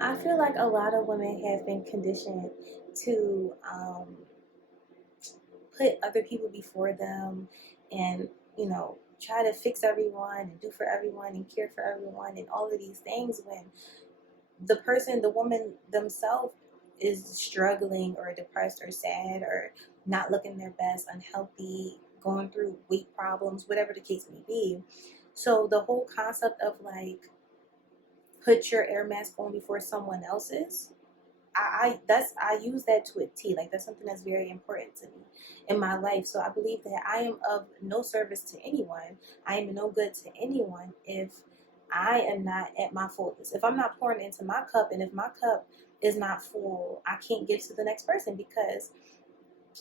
I feel like a lot of women have been conditioned to put other people before them and, try to fix everyone and do for everyone and care for everyone and all of these things when the woman themselves is struggling or depressed or sad or not looking their best, unhealthy, going through weight problems, whatever the case may be. So the whole concept of like put your air mask on before someone else's, I use that to a T. Like that's something that's very important to me in my life. So I believe that I am of no service to anyone. I am no good to anyone if I am not at my fullest. If I'm not pouring into my cup, and if my cup is not full, I can't give to the next person because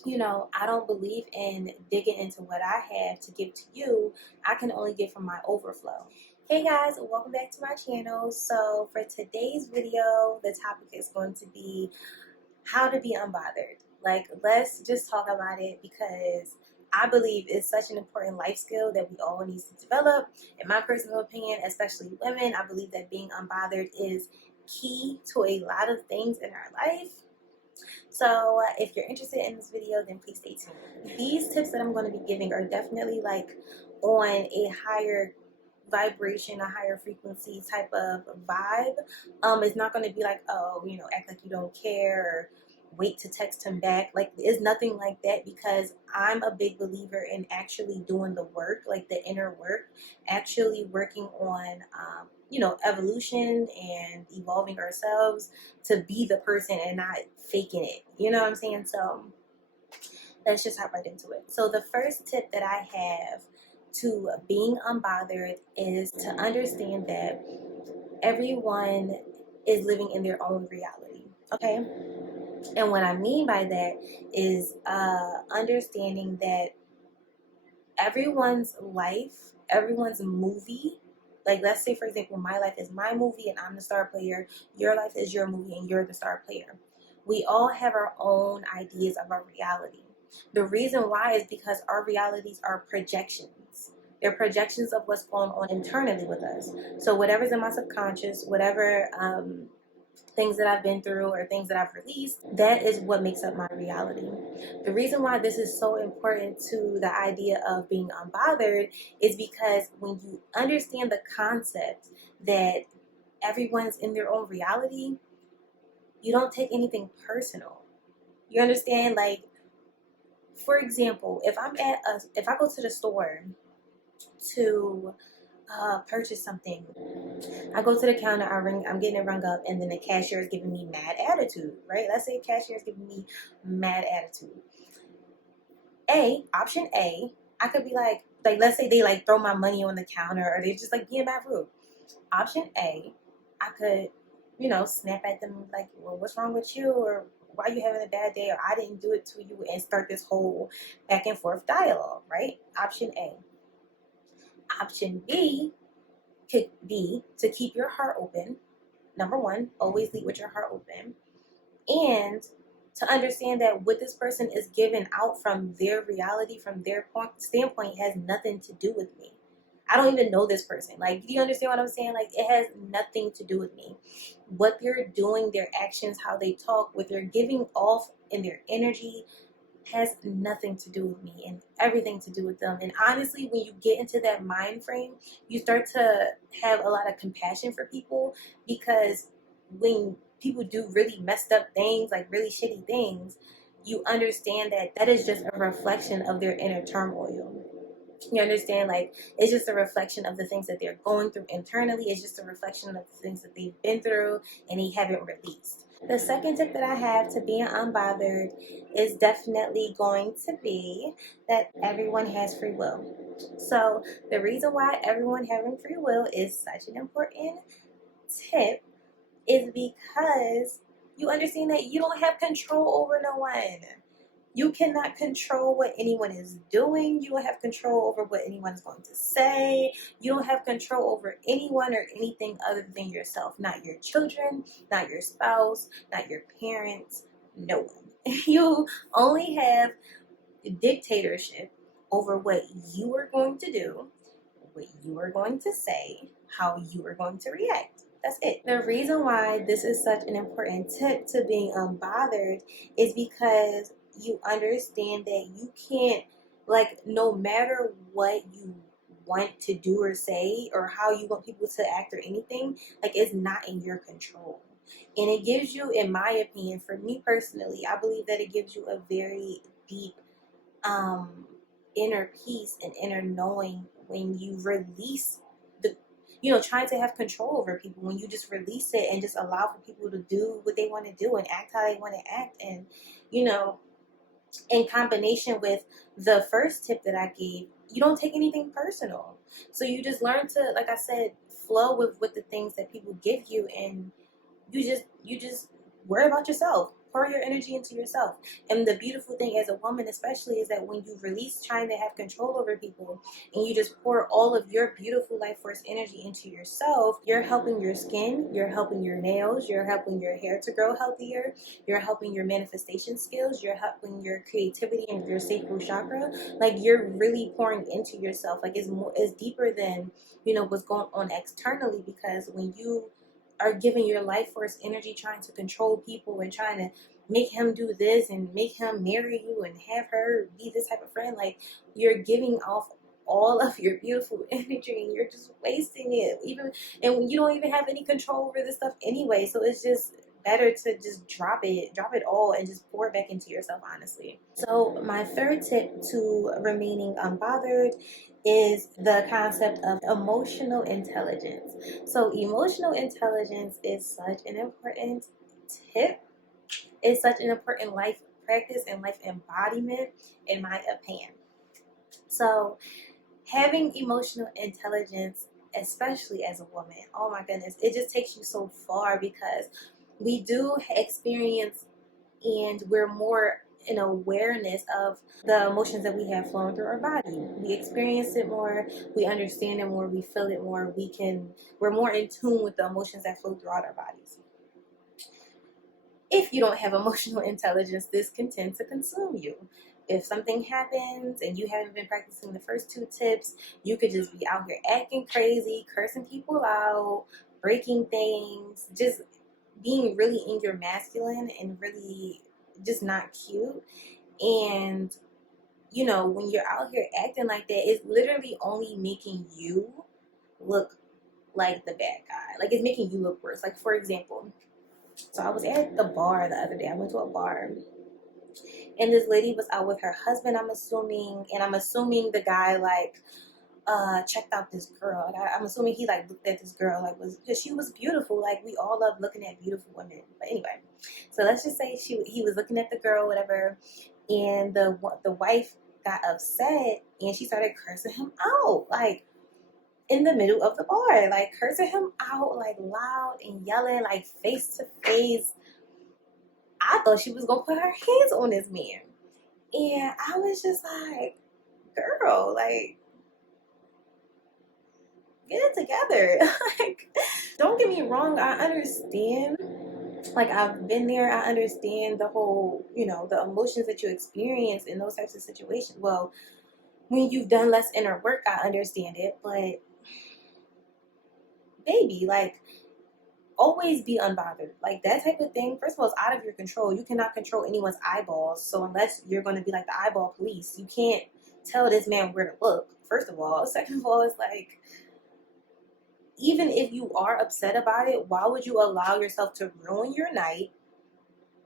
I don't believe in digging into what I have to give to you. I can only give from my overflow. Hey guys, welcome back to my channel. So for today's video, the topic is going to be how to be unbothered. Like, let's just talk about it because I believe it's such an important life skill that we all need to develop. In my personal opinion, especially women, I believe that being unbothered is key to a lot of things in our life. So if you're interested in this video, then please stay tuned. These tips that I'm going to be giving are definitely like on a higher vibration, a higher frequency type of vibe. It's not going to be like, oh, act like you don't care or wait to text him back. Like, it's nothing like that because I'm a big believer in actually doing the work, like the inner work, actually working on, evolution and evolving ourselves to be the person and not faking it. You know what I'm saying? So let's just hop right into it. So the first tip that I have to being unbothered is to understand that everyone is living in their own reality. Okay? And what I mean by that is understanding that everyone's life, everyone's movie, like let's say for example, my life is my movie and I'm the star player, your life is your movie and you're the star player. We all have our own ideas of our reality. The reason why is because our realities are projections. They're projections of what's going on internally with us. So whatever's in my subconscious, whatever things that I've been through or things that I've released, that is what makes up my reality. The reason why this is so important to the idea of being unbothered is because when you understand the concept that everyone's in their own reality, you don't take anything personal. You understand? Like, for example, if I go to the store to purchase something, I go to the counter, I'm getting it rung up, and then the cashier is giving me mad attitude, right? Let's say the cashier is giving me mad attitude. Option A, I could be like let's say they like throw my money on the counter or they just like being mad rude. Option A, I could, snap at them like, well, what's wrong with you? Or why are you having a bad day? Or I didn't do it to you, and start this whole back and forth dialogue, right? Option A. Option B could be to keep your heart open. Number one, always lead with your heart open. And to understand that what this person is giving out from their reality, from their standpoint, has nothing to do with me. I don't even know this person. Like, do you understand what I'm saying? Like, it has nothing to do with me. What they're doing, their actions, how they talk, what they're giving off in their energy has nothing to do with me and everything to do with them. And honestly, when you get into that mind frame, you start to have a lot of compassion for people because when people do really messed up things, like really shitty things, you understand that that is just a reflection of their inner turmoil. You understand? Like, it's just a reflection of the things that they're going through internally. It's just a reflection of the things that they've been through and they haven't released. The second tip that I have to being unbothered is definitely going to be that everyone has free will. So the reason why everyone having free will is such an important tip is because you understand that you don't have control over no one. You cannot control what anyone is doing. You don't have control over what anyone is going to say. You don't have control over anyone or anything other than yourself. Not your children, not your spouse, not your parents, no one. You only have dictatorship over what you are going to do, what you are going to say, how you are going to react. That's it. The reason why this is such an important tip to being unbothered is because you understand that you can't, like, no matter what you want to do or say or how you want people to act or anything, like, it's not in your control. And it gives you, in my opinion, for me personally, I believe that it gives you a very deep um, inner peace and inner knowing when you release the, trying to have control over people, when you just release it and just allow for people to do what they want to do and act how they want to act. And, you know, in combination with the first tip that I gave, you don't take anything personal. So you just learn to, like I said, flow with the things that people give you, and you just worry about yourself. Pour your energy into yourself. And the beautiful thing as a woman especially is that when you release trying to have control over people and you just pour all of your beautiful life force energy into yourself, you're helping your skin, you're helping your nails, you're helping your hair to grow healthier, you're helping your manifestation skills, you're helping your creativity and your sacral chakra. Like, you're really pouring into yourself. Like, it's deeper than, what's going on externally, because when you are giving your life force energy trying to control people and trying to make him do this and make him marry you and have her be this type of friend, like, you're giving off all of your beautiful energy and you're just wasting it, even, and you don't even have any control over this stuff anyway. So it's just better to just drop it all and just pour it back into yourself, honestly. So my third tip to remaining unbothered is the concept of emotional intelligence. So emotional intelligence is such an important tip. It's such an important life practice and life embodiment, in my opinion. So having emotional intelligence, especially as a woman, oh my goodness, it just takes you so far, because we do experience, and we're more in awareness of the emotions that we have flowing through our body. We experience it more, we understand it more, we feel it more, we're more in tune with the emotions that flow throughout our bodies. If you don't have emotional intelligence, this can tend to consume you. If something happens and you haven't been practicing the first two tips, you could just be out here acting crazy, cursing people out, breaking things, just being really in your masculine and really just not cute. And, when you're out here acting like that, it's literally only making you look like the bad guy. Like, it's making you look worse. Like, for example, so I was at the bar the other day. I went to a bar, and this lady was out with her husband, I'm assuming the guy, like, checked out this girl. Like, I'm assuming he, like, looked at this girl, like, because she was beautiful. Like, we all love looking at beautiful women. But anyway, so let's just say he was looking at the girl, whatever, and the wife got upset and she started cursing him out, like, in the middle of the bar, like, cursing him out, like, loud and yelling, like, face to face. I thought she was gonna put her hands on this man, and I was just like, girl, like, get it together. Like, don't get me wrong, I understand. Like, I've been there. I understand the whole, the emotions that you experience in those types of situations. Well, when you've done less inner work, I understand it. But, baby, like, always be unbothered. Like, that type of thing, first of all, is out of your control. You cannot control anyone's eyeballs. So unless you're going to be like the eyeball police, you can't tell this man where to look, first of all. Second of all, it's like, even if you are upset about it, why would you allow yourself to ruin your night?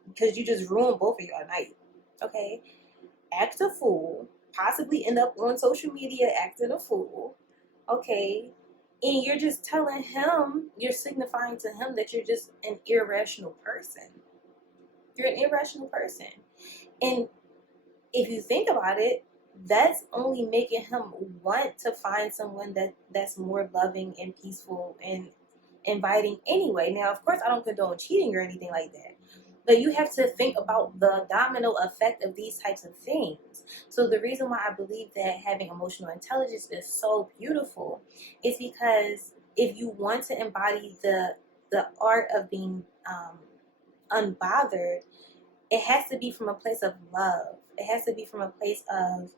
Because you just ruined both of your night. Okay? Act a fool. Possibly end up on social media acting a fool. Okay? And you're just telling him, you're signifying to him that you're just an irrational person. You're an irrational person. And if you think about it, that's only making him want to find someone that's more loving and peaceful and inviting anyway. Now, of course, I don't condone cheating or anything like that. But you have to think about the domino effect of these types of things. So the reason why I believe that having emotional intelligence is so beautiful is because if you want to embody the art of being unbothered, it has to be from a place of love. It has to be from a place of,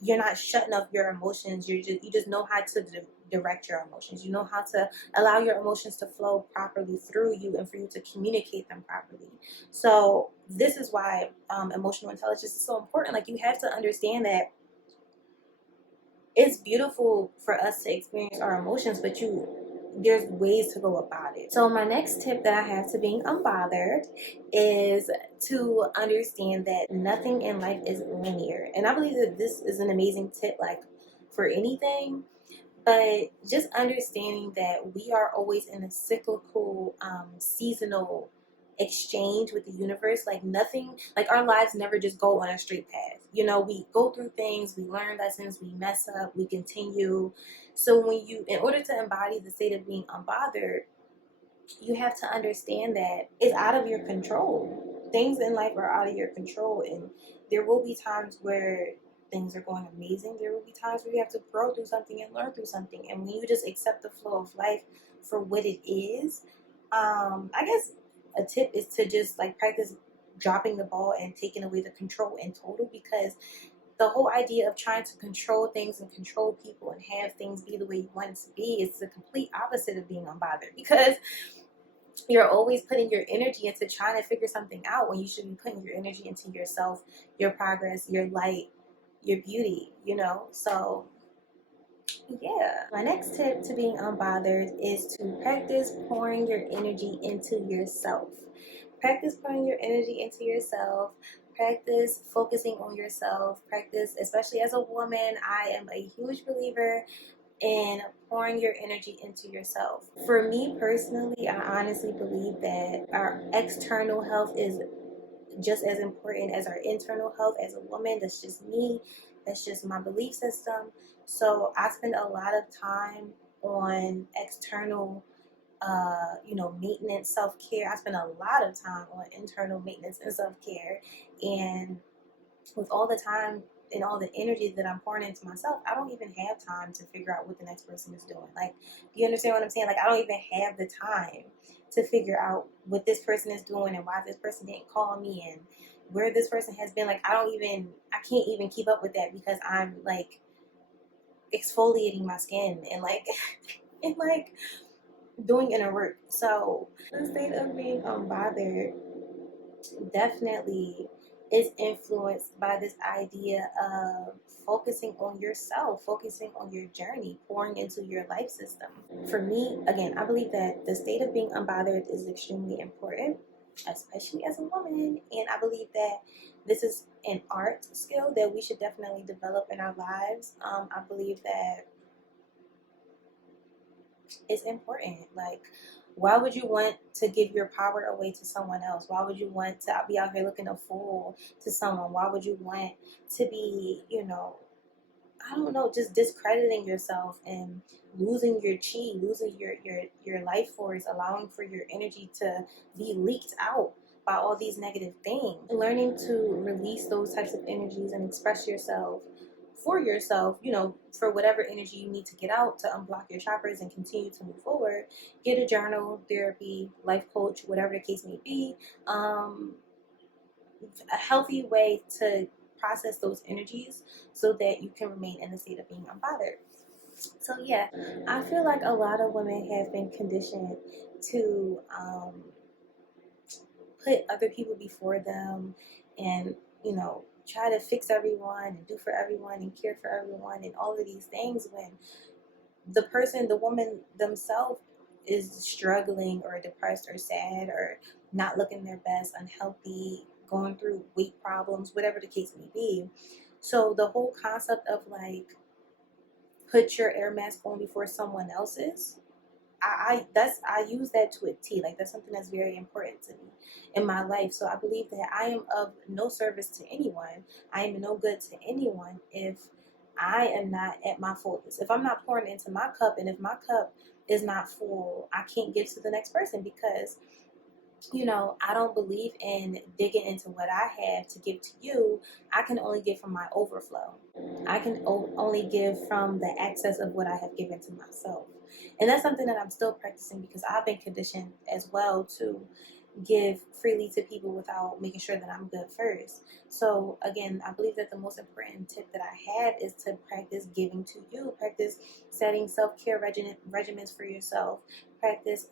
you're not shutting up your emotions. You just know how to direct your emotions. You know how to allow your emotions to flow properly through you and for you to communicate them properly. So this is why emotional intelligence is so important. Like, you have to understand that it's beautiful for us to experience our emotions, but there's ways to go about it. So my next tip that I have to being unbothered is to understand that nothing in life is linear. And I believe that this is an amazing tip, like, for anything, but just understanding that we are always in a cyclical, seasonal exchange with the universe. Like, nothing, like, our lives never just go on a straight path. You know, we go through things, we learn lessons, we mess up, we continue. So in order to embody the state of being unbothered, you have to understand that it's out of your control. Things in life are out of your control, and there will be times where things are going amazing. There will be times where you have to grow through something and learn through something. And when you just accept the flow of life for what it is, I guess a tip is to just, like, practice dropping the ball and taking away the control in total, because the whole idea of trying to control things and control people and have things be the way you want it to be is the complete opposite of being unbothered, because you're always putting your energy into trying to figure something out when you should be putting your energy into yourself, your progress, your light, your beauty, you know? So, yeah. My next tip to being unbothered is to practice pouring your energy into yourself. Practice pouring your energy into yourself. Practice focusing on yourself. Practice, especially as a woman, I am a huge believer in pouring your energy into yourself. For me personally, I honestly believe that our external health is just as important as our internal health as a woman. That's just me. That's just my belief system. So I spend a lot of time on external maintenance, self-care. I spend a lot of time on internal maintenance and self-care. And with all the time and all the energy that I'm pouring into myself, I don't even have time to figure out what the next person is doing. Like, do you understand what I'm saying? Like, I don't even have the time to figure out what this person is doing and why this person didn't call me and where this person has been. Like, I can't even keep up with that, because I'm, like, exfoliating my skin and, like, and, like, doing inner work. So the state of being unbothered definitely is influenced by this idea of focusing on yourself, focusing on your journey, pouring into your life system. For me, again, I believe that the state of being unbothered is extremely important, especially as a woman. And I believe that this is an art skill that we should definitely develop in our lives. I believe that it's important. Like, why would you want to give your power away to someone else? Why would you want to be out here looking a fool to someone? Why would you want to be, I don't know, just discrediting yourself and losing your chi, losing your life force, allowing for your energy to be leaked out by all these negative things? Learning to release those types of energies and express yourself for yourself, for whatever energy you need to get out to unblock your chakras and continue to move forward. Get a journal, therapy, life coach, whatever the case may be. A healthy way to process those energies so that you can remain in the state of being unbothered. So yeah, I feel like a lot of women have been conditioned to put other people before them, and try to fix everyone and do for everyone and care for everyone and all of these things, when the woman themselves is struggling or depressed or sad or not looking their best, unhealthy, going through weight problems, whatever the case may be. So the whole concept of, like, put your air mask on before someone else's, I use that to a T. Like, that's something that's very important to me in my life. So I believe that I am of no service to anyone. I am no good to anyone if I am not at my fullest. If I'm not pouring into my cup, and if my cup is not full, I can't give to the next person, because I don't believe in digging into what I have to give to you. I can only give from my overflow. I can only give from the access of what I have given to myself. And that's something that I'm still practicing, because I've been conditioned as well to give freely to people without making sure that I'm good first. So again, I believe that the most important tip that I have is to practice giving to you. Practice setting self-care regimens for yourself. Practice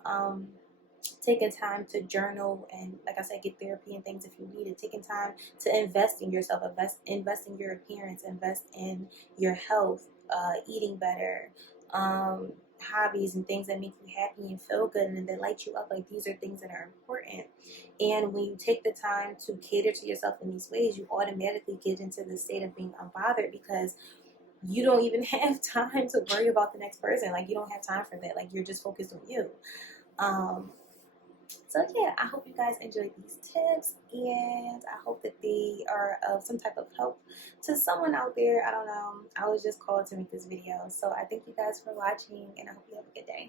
taking time to journal and, like I said, get therapy and things if you need it. Taking time to invest in yourself, invest in your appearance, invest in your health, eating better, hobbies and things that make you happy and feel good and that light you up. Like, these are things that are important. And when you take the time to cater to yourself in these ways, you automatically get into the state of being unbothered, because you don't even have time to worry about the next person. Like, you don't have time for that. Like, you're just focused on you. So yeah, I hope you guys enjoyed these tips, and I hope that they are of some type of help to someone out there. I don't know. I was just called to make this video. So I thank you guys for watching, and I hope you have a good day.